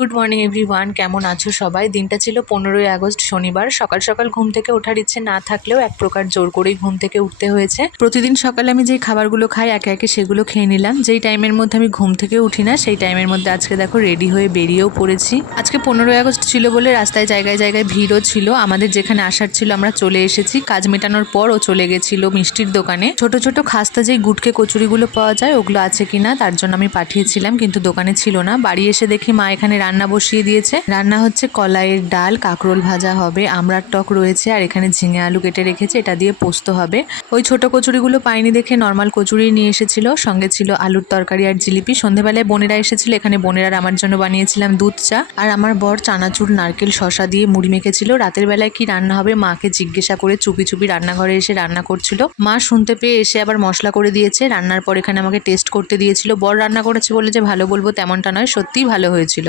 Good morning everyone, কেমন আছো সবাই? দিনটা ছিল 15ই আগস্ট, শনিবার। সকাল সকাল ঘুম থেকে ওঠার ইচ্ছে না থাকলেও এক প্রকার জোর করেই ঘুম থেকে উঠতে হয়েছে। প্রতিদিন সকালে আমি যেই খাবারগুলো খাই একে একে সেগুলো খেয়ে নিলাম। যেই টাইমের মধ্যে আমি ঘুম থেকে উঠি না সেই টাইমের মধ্যে আজকে দেখো রেডি হয়ে বেরিয়েও পড়েছি। আজকে 15ই আগস্ট ছিল বলে রাস্তায় জায়গায় জায়গায় ভিড়ও ছিল। আমাদের যেখানে আসার ছিল আমরা চলে এসেছি। কাজ মেটানোর পর ও চলে গেছিল মিষ্টির দোকানে। ছোট ছোট খাস্তা যেই গুটকে কচুরিগুলো পাওয়া যায় ওগুলো আছে কিনা তার জন্য আমি পাঠিয়েছিলাম, কিন্তু দোকানে ছিল না। বাড়ি এসে দেখি মা এখানে রান্না বসিয়ে দিয়েছে। রান্না হচ্ছে কলাইয়ের ডাল, কাঁকরোল ভাজা হবে, আমড়ার টক রয়েছে, আর এখানে ঝিঙে আলু কেটে রেখেছে, এটা দিয়ে পোস্ত হবে। ওই ছোট কচুরিগুলো পাইনি দেখে নর্মাল কচুরি নিয়ে এসেছিল, সঙ্গে ছিল আলুর তরকারি আর জিলিপি। সন্ধ্যেবেলায় বোনেরা এসেছিল, এখানে বোনেরার আমার জন্য বানিয়েছিলাম দুধ চা। আর আমার বর চানাচুর, নারকেল, শশা দিয়ে মুড়ি মেখেছিল। রাতের বেলায় কি রান্না হবে মাকে জিজ্ঞাসা করে চুপি চুপি রান্নাঘরে এসে রান্না করছিল। মা শুনতে পেয়ে এসে আবার মশলা করে দিয়েছে। রান্নার পর এখানে আমাকে টেস্ট করতে দিয়েছিল। বর রান্না করেছে বলে যে ভালো বলবো তেমনটা নয়, সত্যিই ভালো হয়েছিল।